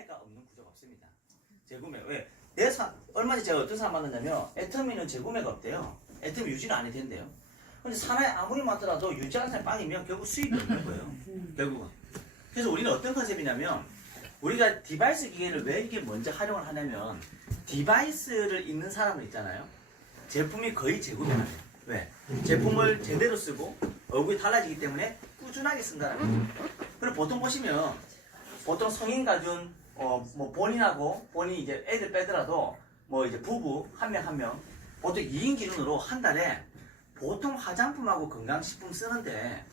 하나가 없는 구조가 없습니다. 재구매. 왜? 얼마 전에 제가 어떤 사람 만났냐면 애터미는 재구매가 없대요. 애터미 유지는 안 해도 된대요. 근데 산하에 아무리 많더라도 유지하는 사람이 빵이면 결국 수익이 없는 거예요. 결국은. 그래서 우리는 어떤 컨셉이냐면 우리가 디바이스 기계를 왜 이게 먼저 활용을 하냐면 디바이스를 있는 사람은 있잖아요. 제품이 거의 재구매가 돼요. 왜? 제품을 제대로 쓰고 얼굴이 달라지기 때문에 꾸준하게 쓴다는 거죠. 그럼 보통 보시면 보통 성인 가준 뭐 본인이 이제 애들 빼더라도 뭐 이제 부부 한 명 보통 2인 기준으로 한 달에 보통 화장품하고 건강식품 쓰는데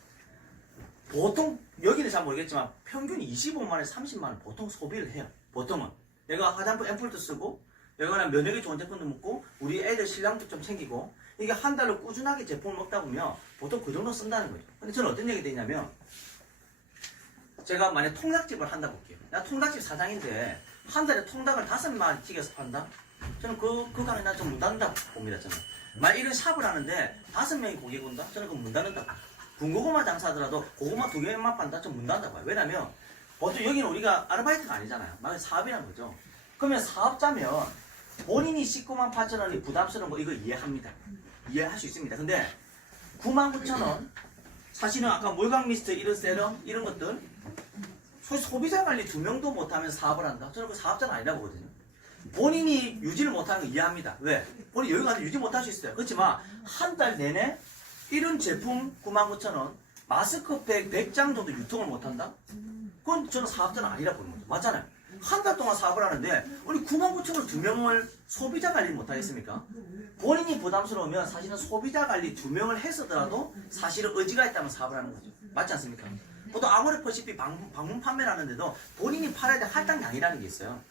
보통 여기는 잘 모르겠지만 평균 25만원, 30만원 보통 소비를 해요. 보통은 내가 화장품 앰플도 쓰고 내가 면역이 좋은 제품도 먹고 우리 애들 신랑도 좀 챙기고 이게 한 달로 꾸준하게 제품을 먹다 보면 보통 그 정도 쓴다는 거죠. 근데 저는 어떤 얘기 되냐면 제가 만약 통닭집을 한다 볼게요. 나 통닭집 사장인데 한 달에 통닭을 5마리 튀겨서 판다? 저는 그 가게 나 좀 문 닫는다고 봅니다. 저는 만약 이런 샵을 하는데 5명이 고객 온다? 저는 그거 문 닫는다고. 군고구마 장사하더라도 고구마 2개만 판다? 좀 문 닫는다고 봐요. 왜냐면 보통 여기는 우리가 아르바이트가 아니잖아요. 말 사업이라는 거죠. 그러면 사업자면 본인이 19만 8천 원이 부담스러운 거 이거 이해합니다. 이해할 수 있습니다. 근데 99,000원 사실은 아까 물광 미스트 이런 세럼 이런 것들 소비자 관리 2명도 못하면 사업을 한다? 저는 그 사업자는 아니라고 보거든요. 본인이 유지를 못하는 거 이해합니다. 왜? 본인 여기 가서 유지 못할 수 있어요. 그렇지만 한 달 내내 이런 제품 99,000원 마스크팩 100장 정도 유통을 못한다? 그건 저는 사업자는 아니라고 보는 거죠. 맞잖아요. 한 달 동안 사업을 하는데 우리 99,000원 2명을 소비자 관리를 못하겠습니까? 본인이 부담스러우면 사실은 소비자 관리 2명을 했었더라도 사실은 의지가 있다면 사업을 하는 거죠. 맞지 않습니까? 보통 아모레 퍼시픽 방문 판매를 하는데도 본인이 팔아야 될 할당량이라는 게 있어요.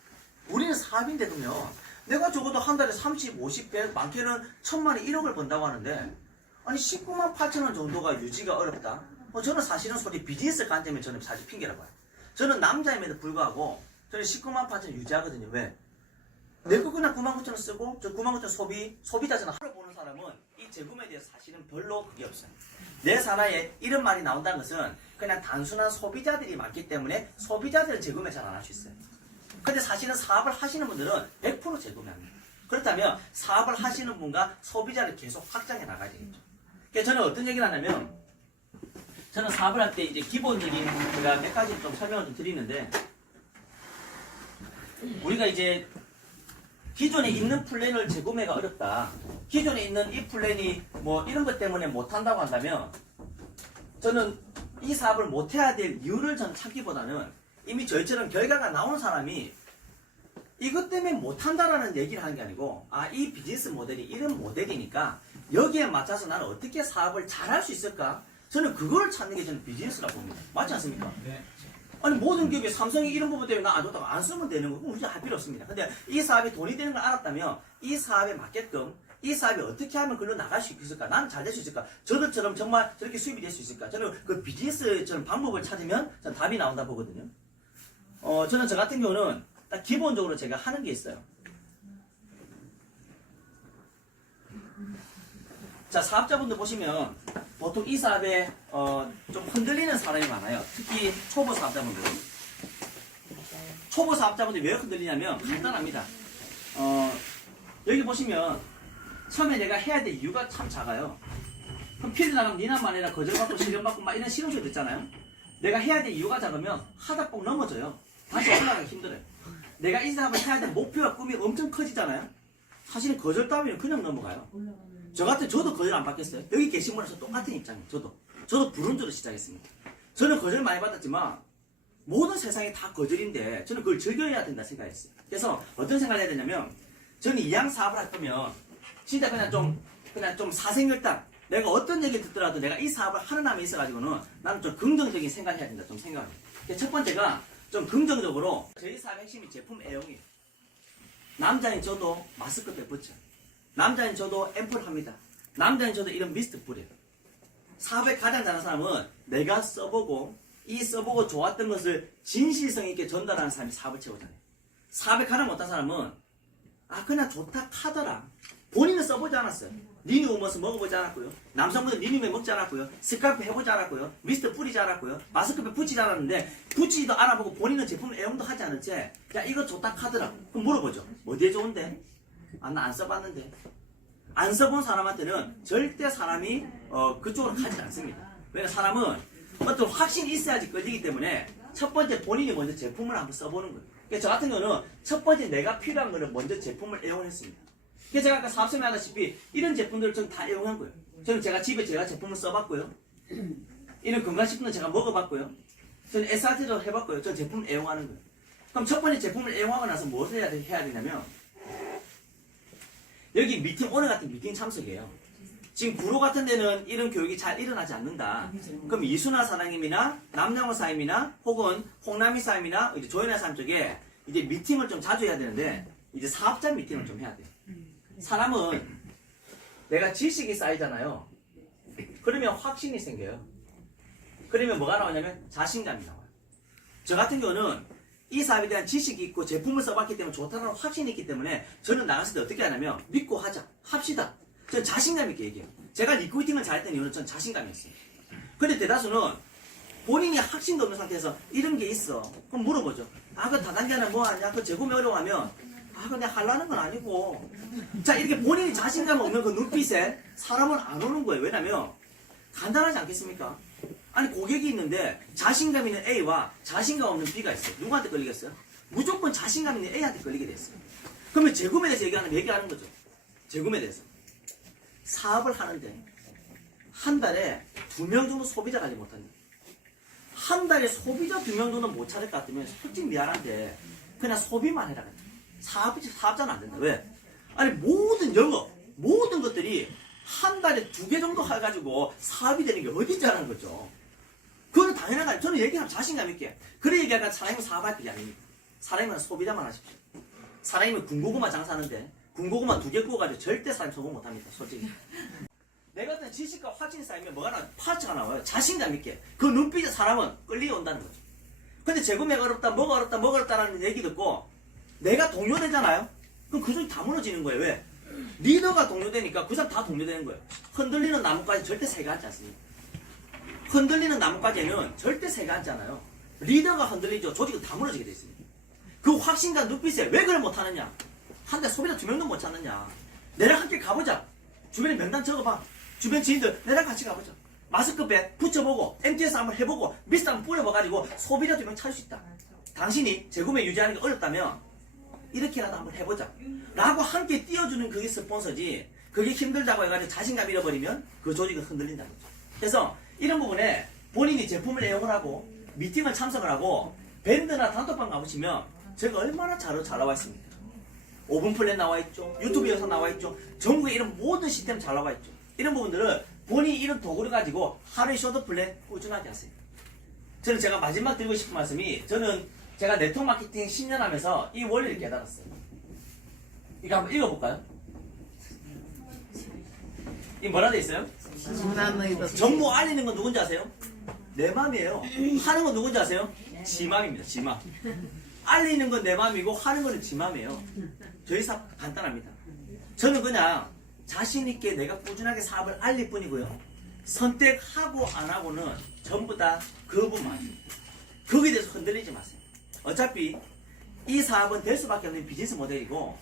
우리는 사업인데도요. 내가 적어도 한 달에 30, 50배, 많게는 1,000만원, 1억을 번다고 하는데 아니 19만 8천 원 정도가 유지가 어렵다? 저는 사실은 솔직히 비즈니스 관점에 저는 사실 핑계라고 봐요. 저는 남자임에도 불구하고 저는 19만 8천 원 유지하거든요. 왜? 내 거 그냥 99,000원 쓰고 저 99,000원 소비자잖아. 하루 보는 사람은 이 재구매에 대해서 사실은 별로 그게 없어요. 내 산하에 이런 말이 나온다는 것은 그냥 단순한 소비자들이 많기 때문에 소비자들은 재구매 잘 안 할 수 있어요. 근데 사실은 사업을 하시는 분들은 100% 재구매합니다. 그렇다면 사업을 하시는 분과 소비자를 계속 확장해 나가야 되겠죠. 그래서 저는 어떤 얘기를 하냐면 저는 사업을 할 때 이제 기본적인 제가 몇 가지 좀 설명을 좀 드리는데 우리가 이제 기존에 있는 플랜을 재구매가 어렵다. 기존에 있는 이 플랜이 뭐 이런 것 때문에 못한다고 한다면 저는 이 사업을 못해야 될 이유를 저는 찾기보다는 이미 저희처럼 결과가 나오는 사람이 이것 때문에 못한다라는 얘기를 하는 게 아니고 이 비즈니스 모델이 이런 모델이니까 여기에 맞춰서 나는 어떻게 사업을 잘할 수 있을까? 저는 그걸 찾는 게 저는 비즈니스라고 봅니다. 맞지 않습니까? 네. 아니 모든 기업이 삼성이 이런 부분 때문에 나 안 좋다고 안 쓰면 되는 거고 우리 할 필요 없습니다. 근데 이 사업이 돈이 되는 걸 알았다면 이 사업에 맞게끔 이 사업이 어떻게 하면 글로 나갈 수 있을까? 나는 잘 될 수 있을까? 저들처럼 정말 저렇게 수입이 될 수 있을까? 저는 그 비즈니스처럼 방법을 찾으면 저는 답이 나온다 보거든요. 저는 저 같은 경우는 딱 기본적으로 제가 하는 게 있어요. 자, 사업자분들 보시면 보통 이 사업에 좀 흔들리는 사람이 많아요. 특히 초보 사업자분들. 초보 사업자분들이 왜 흔들리냐면 간단합니다. 여기 보시면 처음에 내가 해야 될 이유가 참 작아요. 그럼 필드 나가면 니나만 해라 거절받고 실현받고 막 이런 실용쇼 듣잖아요. 내가 해야 될 이유가 작으면 하다 꼭 넘어져요. 다시 올라가기 힘들어요. 내가 이 사업을 해야 될 목표와 꿈이 엄청 커지잖아요. 사실은 거절 따위는 그냥 넘어가요. 저도 거절 안 받겠어요. 여기 계신 분에서 똑같은 입장이에요. 저도 불운조로 시작했습니다. 저는 거절 많이 받았지만 모든 세상이 다 거절인데 저는 그걸 즐겨야 된다 생각했어요. 그래서 어떤 생각을 해야 되냐면 저는 이왕 사업을 할 거면 진짜 그냥 좀 사생결단 내가 어떤 얘기 듣더라도 내가 이 사업을 하는 함에 있어가지고는 나는 좀 긍정적인 생각을 해야 된다 좀 생각합니다. 첫 번째가 좀 긍정적으로 저희 사업 핵심이 제품 애용이에요. 남자인 저도 마스크팩 붙여요. 남자인 저도 앰플 합니다. 남자인 저도 이런 미스트 뿌려요. 사업에 가장 잘하는 사람은 내가 써보고 좋았던 것을 진실성 있게 전달하는 사람이 사업을 채우잖아요. 사업에 가장 못한 사람은 그냥 좋다 하더라. 본인은 써보지 않았어요. 니니 우먼스 먹어보지 않았고요. 남성분들 니니메 먹지 않았고요. 스카프 해보지 않았고요. 미스트 뿌리지 않았고요. 마스크팩 붙이지 않았는데 붙이지도 않아보고 본인은 제품을 애용도 하지 않을지 야 이거 좋다 하더라. 그럼 물어보죠. 어디에 좋은데? 아, 나 안 써봤는데. 안 써본 사람한테는 절대 사람이 그쪽으로 가지 않습니다. 왜냐면 사람은 어떤 확신이 있어야지 끌리기 때문에 첫 번째 본인이 먼저 제품을 한번 써보는 거예요. 그러니까 저 같은 경우는 첫 번째 내가 필요한 거를 먼저 제품을 애용했습니다. 그래서 제가 아까 사업성에 하다시피 이런 제품들을 저는 다 애용한 거예요. 저는 제가 집에 제가 제품을 써봤고요. 이런 건강식품도 제가 먹어봤고요. 저는 SRT도 해봤고요. 저는 제품을 애용하는 거예요. 그럼 첫 번째 제품을 애용하고 나서 무엇을 해야 되냐면 여기 미팅, 오늘 같은 미팅 참석이에요. 지금 구로 같은 데는 이런 교육이 잘 일어나지 않는다. 그럼 이순아 사장님이나 남양호 사장님이나 혹은 홍남희 사장님이나 이제 조연아 사장 쪽에 이제 미팅을 좀 자주 해야 되는데 이제 사업자 미팅을 좀 해야 돼요. 사람은 내가 지식이 쌓이잖아요. 그러면 확신이 생겨요. 그러면 뭐가 나오냐면 자신감이 나와요. 저 같은 경우는 이 사업에 대한 지식이 있고 제품을 써봤기 때문에 좋다는 확신이 있기 때문에 저는 나갔을 때 어떻게 하냐면 믿고 하자, 합시다. 저는 자신감 있게 얘기해요. 제가 리크루팅을 잘했던 이유는 전 자신감이 있어요. 근데 대다수는 본인이 확신도 없는 상태에서 이런 게 있어. 그럼 물어보죠. 아, 그 다단계는 뭐 하냐? 그 재구매 어려워하면 아, 근데 하려는 건 아니고. 자, 이렇게 본인이 자신감 없는 그 눈빛에 사람은 안 오는 거예요. 왜냐면 간단하지 않겠습니까? 아니, 고객이 있는데 자신감 있는 A와 자신감 없는 B가 있어요. 누구한테 걸리겠어요? 무조건 자신감 있는 A한테 걸리게 됐어요. 그러면 재구매에 대해서 얘기하는 거죠. 재구매에 대해서. 사업을 하는데 한 달에 2명 정도 소비자 가지 못한다. 한 달에 소비자 2명 정도 못 찾을 것 같으면 솔직히 미안한데 그냥 소비만 해라. 사업자는 안 된다. 왜? 아니 모든 영업, 모든 것들이 한 달에 2개 정도 해가지고 사업이 되는 게 어디 있자는 거죠. 그건 당연한 거 아니에요. 저는 얘기하면 자신감 있게. 그래 얘기하니까 사장님은 사업할 게 아닙니다. 사장님은 소비자만 하십시오. 사장님은 군고구마 장사하는데 군고구마 2개 구워가지고 절대 사람 성공 못합니다. 솔직히. 내 같은 지식과 확신이 쌓이면 뭐가 나와요? 파츠가 나와요. 자신감 있게. 그 눈빛에 사람은 끌려온다는 거죠. 근데 재구매가 어렵다, 뭐가 어렵다, 뭐가 어렵다라는 얘기 듣고 내가 동료되잖아요? 그럼 그 소리 다 무너지는 거예요. 왜? 리더가 동료되니까 그 사람 다 동료되는 거예요. 흔들리는 나뭇가지 절대 새가 앉지 않습니다. 흔들리는 나뭇가지에는 절대 새가 앉지 않아요. 리더가 흔들리죠. 조직은 다 무너지게 돼 있습니다. 그 확신과 눈빛에 왜 그걸 못하느냐? 한 달 소비자 2명도 못 찾느냐? 내랑 함께 가보자. 주변에 명단 적어봐. 주변 지인들 내랑 같이 가보자. 마스크팩 붙여보고 MTS 한번 해보고 미스트 한번 뿌려봐가지고 소비자 2명 찾을 수 있다. 당신이 재구매 유지하는 게 어렵다면 이렇게라도 한번 해보자 라고 함께 띄워주는 그게 스폰서지. 그게 힘들다고 해가지고 자신감 잃어버리면 그 조직은 흔들린다는 거죠. 그래서 이런 부분에 본인이 제품을 애용을 하고 미팅을 참석을 하고 밴드나 단톡방 가보시면 제가 얼마나 잘 나와 있습니까? 오븐 플랜 나와 있죠. 유튜브 영상 나와 있죠. 전국에 이런 모든 시스템 잘 나와 있죠. 이런 부분들은 본인이 이런 도구를 가지고 하루의 쇼트 플랜 꾸준하게 하세요. 저는 제가 마지막 드리고 싶은 말씀이 저는 제가 네트워크 마케팅 10년 하면서 이 원리를 깨달았어요. 이거 한번 읽어볼까요? 이 뭐라 돼 있어요? 정보 알리는 건 누군지 아세요? 내 맘이에요. 하는 건 누군지 아세요? 지 맘입니다. 지 맘. 알리는 건 내 맘이고 하는 거는 지 맘이에요. 저희 사업 간단합니다. 저는 그냥 자신 있게 내가 꾸준하게 사업을 알릴 뿐이고요. 선택하고 안 하고는 전부 다 그분만입니다. 거기에 대해서 흔들리지 마세요. 어차피 이 사업은 될 수밖에 없는 비즈니스 모델이고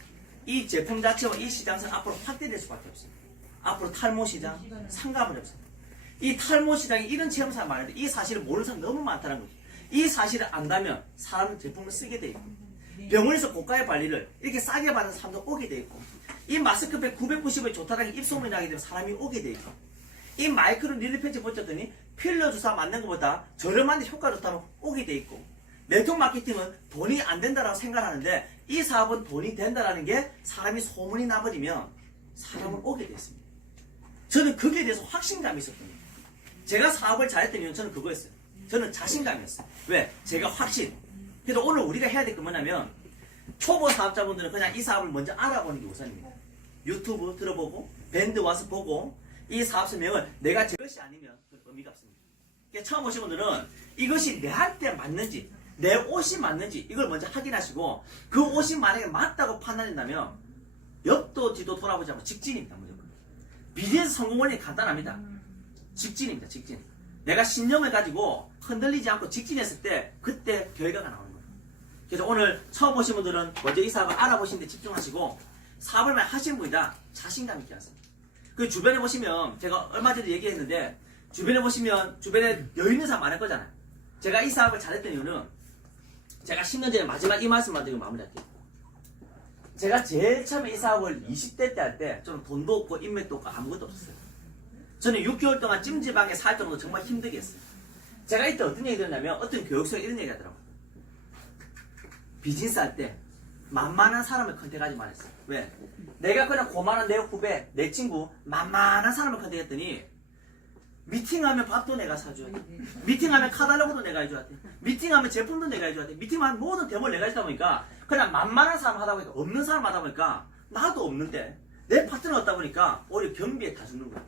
이 제품 자체와 이 시장은 앞으로 확대될 수밖에 없습니다. 앞으로 탈모 시장, 상가버리 없습니다. 이 탈모 시장이 이런 체험사가 많은데 이 사실을 모르는 사람 너무 많다는 거죠. 이 사실을 안다면 사람은 제품을 쓰게 돼 있고 병원에서 고가의 관리를 이렇게 싸게 받는 사람도 오게 돼 있고 이 마스크팩 990에 좋다라는 게 입소문이 나게 되면 사람이 오게 돼 있고 이 마이크로 릴리 팬츠 붙였더니 필러 주사 맞는 것보다 저렴한데 효과 좋다면 오게 돼 있고 네트워크 마케팅은 돈이 안 된다라고 생각하는데 이 사업은 돈이 된다라는 게 사람이 소문이 나버리면 사람은 오게 돼 있습니다. 저는 거기에 대해서 확신감이 있었거든요. 제가 사업을 잘했던 이유는 저는 그거였어요. 저는 자신감이었어요. 왜? 제가 확신. 그래서 오늘 우리가 해야 될 건 뭐냐면 초보 사업자분들은 그냥 이 사업을 먼저 알아보는 게 우선입니다. 유튜브 들어보고 밴드 와서 보고 이 사업 설명을 내가 저것이 아니면 의미가 없습니다. 그러니까 처음 오신 분들은 이것이 내한테 맞는지 내 옷이 맞는지 이걸 먼저 확인하시고 그 옷이 만약에 맞다고 판단된다면 옆도 뒤도 돌아보지 않고 직진입니다. 무조건. 비즈니스 성공 원리 간단합니다. 직진입니다. 직진. 내가 신념을 가지고 흔들리지 않고 직진했을 때 그때 결과가 나오는 거예요. 그래서 오늘 처음 오신 분들은 먼저 이 사업을 알아보시는 데 집중하시고 사업을 많이 하시는 분이다 자신감 있게 하세요. 그 주변에 보시면 제가 얼마 전에 얘기했는데 주변에 보시면 주변에 여유 있는 사람 많을 거잖아요. 제가 이 사업을 잘했던 이유는 제가 10년 전에 마지막 이 말씀만 드리고 마무리할게요. 제가 제일 처음에 이 사업을 20대 때 할 때 저는 돈도 없고 인맥도 없고 아무것도 없었어요. 저는 6개월 동안 찜질방에 살 정도 정말 힘들게 했어요. 제가 이때 어떤 얘기 들었냐면 어떤 교육서에 이런 얘기 하더라고요. 비즈니스 할 때 만만한 사람을 컨택하지 말았어요. 왜? 내가 그냥 고만한 내 후배, 내 친구 만만한 사람을 컨택했더니 미팅하면 밥도 내가 사줘야 돼. 미팅하면 카달로그도 내가 해줘야 돼. 미팅하면 제품도 내가 해줘야 돼. 미팅하면 모든 대목을 내가 해주다 보니까 그냥 만만한 사람 하다 보니까 없는 사람 하다 보니까 나도 없는데 내 파트너 얻다 보니까 오히려 경비에 다 죽는 거야.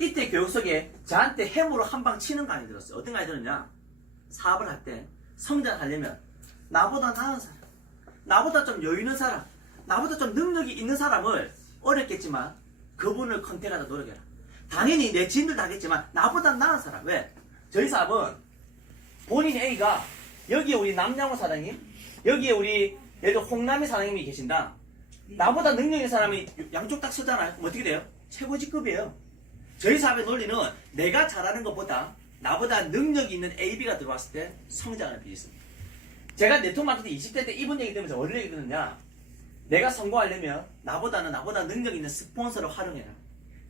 이때 교육 속에 저한테 해무로 한 방 치는 강의 들었어요. 어떤 강의 들었냐? 사업을 할 때 성장하려면 나보다 나은 사람, 나보다 좀 여유 있는 사람, 나보다 좀 능력이 있는 사람을 어렵겠지만 그분을 컨택하다 노력해라. 당연히 내 지인들도 하겠지만 나보다 나은 사람. 왜? 저희 사업은 본인 A가 여기에 우리 남양호 사장님, 여기에 우리 예를 들어 홍남희 사장님이 계신다. 나보다 능력 있는 사람이 양쪽 딱 서잖아요. 그럼 어떻게 돼요? 최고직급이에요. 저희 사업의 논리는 내가 잘하는 것보다 나보다 능력이 있는 AB가 들어왔을 때 성장하는 비즈니스입니다. 제가 네트워크 마케팅 20대 때 이분 얘기 들으면서 어떤 얘기 듣느냐? 내가 성공하려면 나보다 능력 있는 스폰서를 활용해라.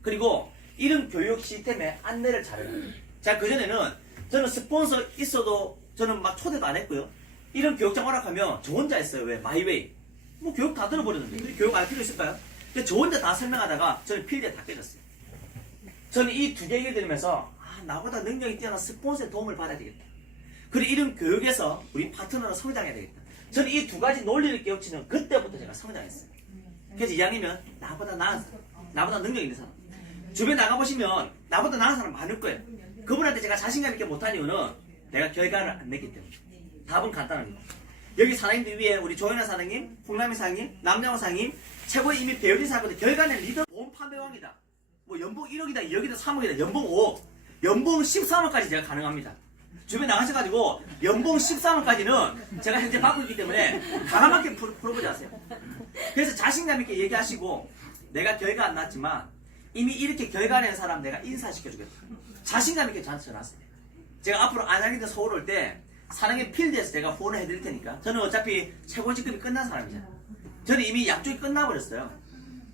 그리고 이런 교육 시스템에 안내를 잘해라. 자, 그전에는 저는 스폰서 있어도 저는 막 초대도 안 했고요. 이런 교육장 오락하면 저 혼자 했어요. 왜? 마이웨이. 뭐 교육 다 들어버렸는데. 근데 교육 알 필요 있을까요? 근데 저 혼자 다 설명하다가 저는 필드에 다 깨졌어요. 저는 이 두 개 얘기를 들으면서 나보다 능력이 뛰어난 스폰서의 도움을 받아야 되겠다. 그리고 이런 교육에서 우리 파트너로 성장해야 되겠다. 저는 이 두 가지 논리를 깨우치는 그때부터 제가 성장했어요. 그래서 이왕이면 나보다 나은 사람, 나보다 능력 있는 사람. 주변에 나가보시면 나보다 나은 사람 많을 거예요. 그분한테 제가 자신감 있게 못한 이유는 내가 결과를 안 냈기 때문에. 답은 간단합니다. 여기 사장님들 위에 우리 조현아 사장님, 홍남희 사장님, 남양호 사장님, 최고의 이미 배우진 사람들 결과는 리더 보험 판매왕이다. 뭐 연봉 1억이다, 2억이다, 3억이다, 연봉 5억, 연봉 13억까지 제가 가능합니다. 주변에 나가셔가지고 연봉 13억까지는 제가 현재 받고 있기 때문에 가감하게 풀어보지 않으세요. 그래서 자신감 있게 얘기하시고 내가 결과 안 났지만 이미 이렇게 결과 낸 사람 내가 인사시켜주겠다. 자신감 있게 저한테 전화하세요. 제가 앞으로 안양이든 서울 올 때 사랑의 필드에서 제가 후원을 해드릴 테니까. 저는 어차피 최고 직급이 끝난 사람이잖아요. 저는 이미 약속이 끝나버렸어요.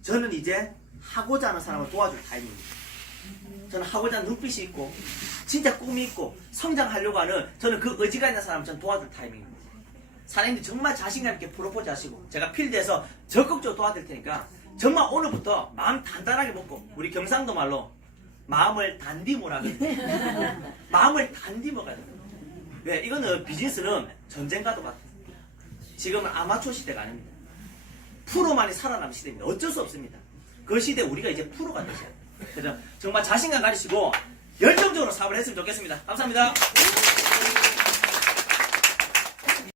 저는 이제 하고자 하는 사람을 도와줄 타이밍입니다. 저는 하고자 하는 눈빛이 있고 진짜 꿈이 있고 성장하려고 하는 저는 그 의지가 있는 사람을 저는 도와줄 타이밍입니다. 사장님들 정말 자신감 있게 프로포즈 하시고 제가 필드에서 적극적으로 도와드릴 테니까 정말 오늘부터 마음 단단하게 먹고 우리 경상도 말로 마음을 단디 모라거든요. 마음을 단디 먹어야 돼요. 왜? 이거는 비즈니스는 전쟁과도 같아요. 지금은 아마추어 시대가 아닙니다. 프로만이 살아남은 시대입니다. 어쩔 수 없습니다. 그 시대에 우리가 이제 프로가 되셔야 돼요. 그래서 정말 자신감 가지시고 열정적으로 사업을 했으면 좋겠습니다. 감사합니다.